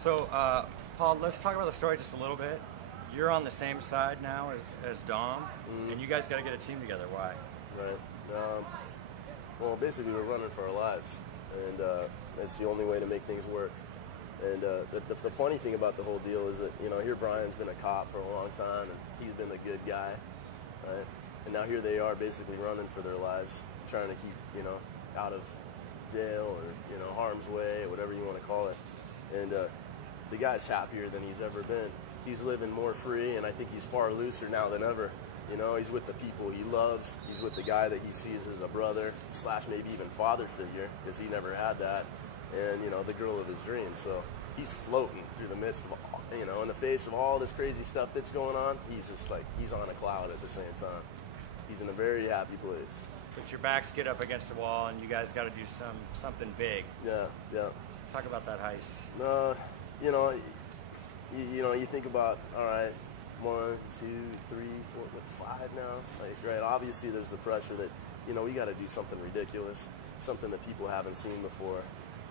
So, Paul, let's talk about the story just a little bit. You're on the same side now as Dom, and you guys got to get a team together. Why? Right. Well, basically, we're running for our lives, and that's the only way to make things work. And the funny thing about the whole deal is that, here Brian's been a cop for a long time, and he's been a good guy, right? And now here they are basically running for their lives, trying to keep, out of jail or, harm's way, or whatever you want to call it. And the guy's happier than he's ever been. He's living more free, and I think he's far looser now than ever. He's with the people he loves. He's with the guy that he sees as a brother / maybe even father figure, because he never had that. And, the girl of his dreams. So he's floating through the midst of, in the face of all this crazy stuff that's going on. He's just like, he's on a cloud at the same time. He's in a very happy place. But your backs get up against the wall, and you guys got to do something big. Yeah. Talk about that heist. You think about, all right, 1, 2, 3, 4, 5 now. Right, obviously there's the pressure that, we got to do something ridiculous, something that people haven't seen before.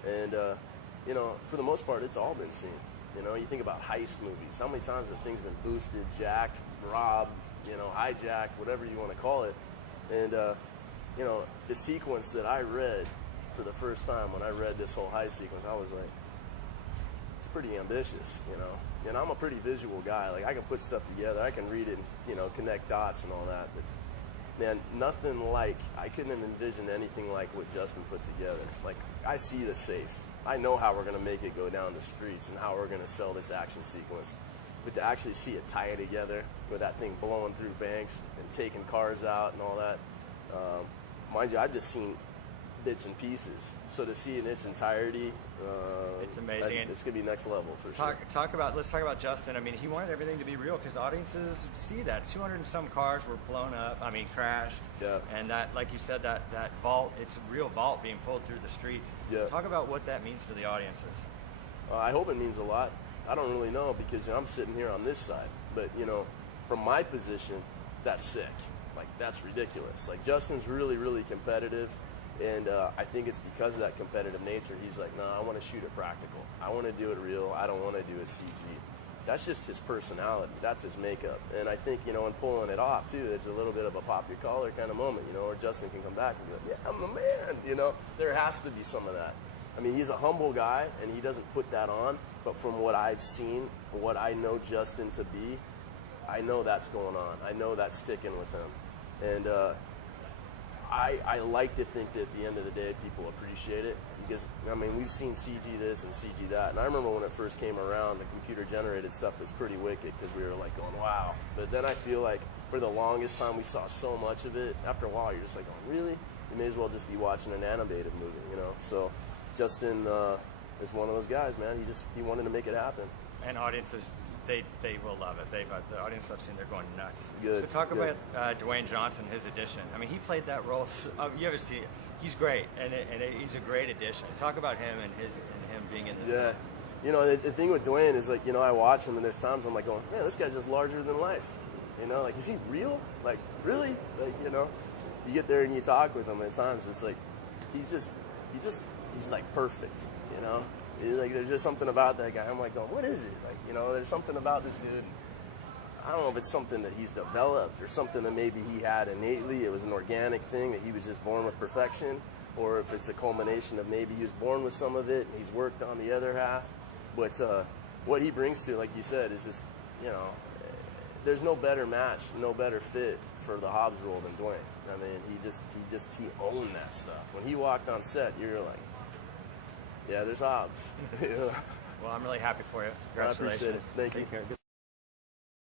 And, for the most part, it's all been seen. You think about heist movies. How many times have things been boosted, jacked, robbed, hijacked, whatever you want to call it. And, the sequence that I read for the first time when I read this whole heist sequence, I was like, it's pretty ambitious, And I'm a pretty visual guy. Like, I can put stuff together. I can read it and, connect dots and all that. But, man, nothing like, I couldn't have envisioned anything like what Justin put together. Like, I see the safe. I know how we're going to make it go down the streets and how we're going to sell this action sequence. But to actually see it tie together with that thing blowing through banks and taking cars out and all that, mind you, I've just seen bits and pieces. So to see it in its entirety, it's amazing. It's going to be next level for sure. Let's talk about Justin. I mean, he wanted everything to be real because audiences see that 200 and some cars were blown up. I mean, crashed. Yeah. And that, like you said, that vault, it's a real vault being pulled through the streets. Yeah. Talk about what that means to the audiences. I hope it means a lot. I don't really know because I'm sitting here on this side. But, from my position, that's sick. Like, that's ridiculous. Like, Justin's really, really competitive. And I think it's because of that competitive nature. He's like, no, I want to shoot it practical. I want to do it real. I don't want to do it CG. That's just his personality. That's his makeup. And I think, in pulling it off, too, it's a little bit of a pop your collar kind of moment, where Justin can come back and be like, yeah, I'm the man, There has to be some of that. I mean, he's a humble guy, and he doesn't put that on. But from what I've seen, what I know Justin to be, I know that's going on. I know that's sticking with him. And I like to think that at the end of the day, people appreciate it because, we've seen CG this and CG that. And I remember when it first came around, the computer-generated stuff was pretty wicked because we were like going, wow. But then I feel like for the longest time, we saw so much of it. After a while, you're just like, oh, really? You may as well just be watching an animated movie, So Justin is one of those guys, man. He wanted to make it happen. And audiences, they will love it. The audience I've seen, they're going nuts. Good. So talk about Dwayne Johnson, his addition. I mean, he played that role. You ever see it? He's great, and he's a great addition. Talk about him and him being in this. Yeah, the thing with Dwayne is like, I watch him, and there's times I'm like going, man, this guy's just larger than life. Like, is he real? Like, really? Like, you get there and you talk with him, and at times it's like, he's like perfect. He's like, there's just something about that guy. I'm like, going, what is it? Like, there's something about this dude. I don't know if it's something that he's developed or something that maybe he had innately. It was an organic thing that he was just born with perfection, or if it's a culmination of maybe he was born with some of it and he's worked on the other half. But what he brings to it, like you said, is just, there's no better match, no better fit for the Hobbs role than Dwayne. I mean, he owned that stuff. When he walked on set, you're like, yeah, there's Hobbs. Well, I'm really happy for you. I appreciate it. Thank you. Take care.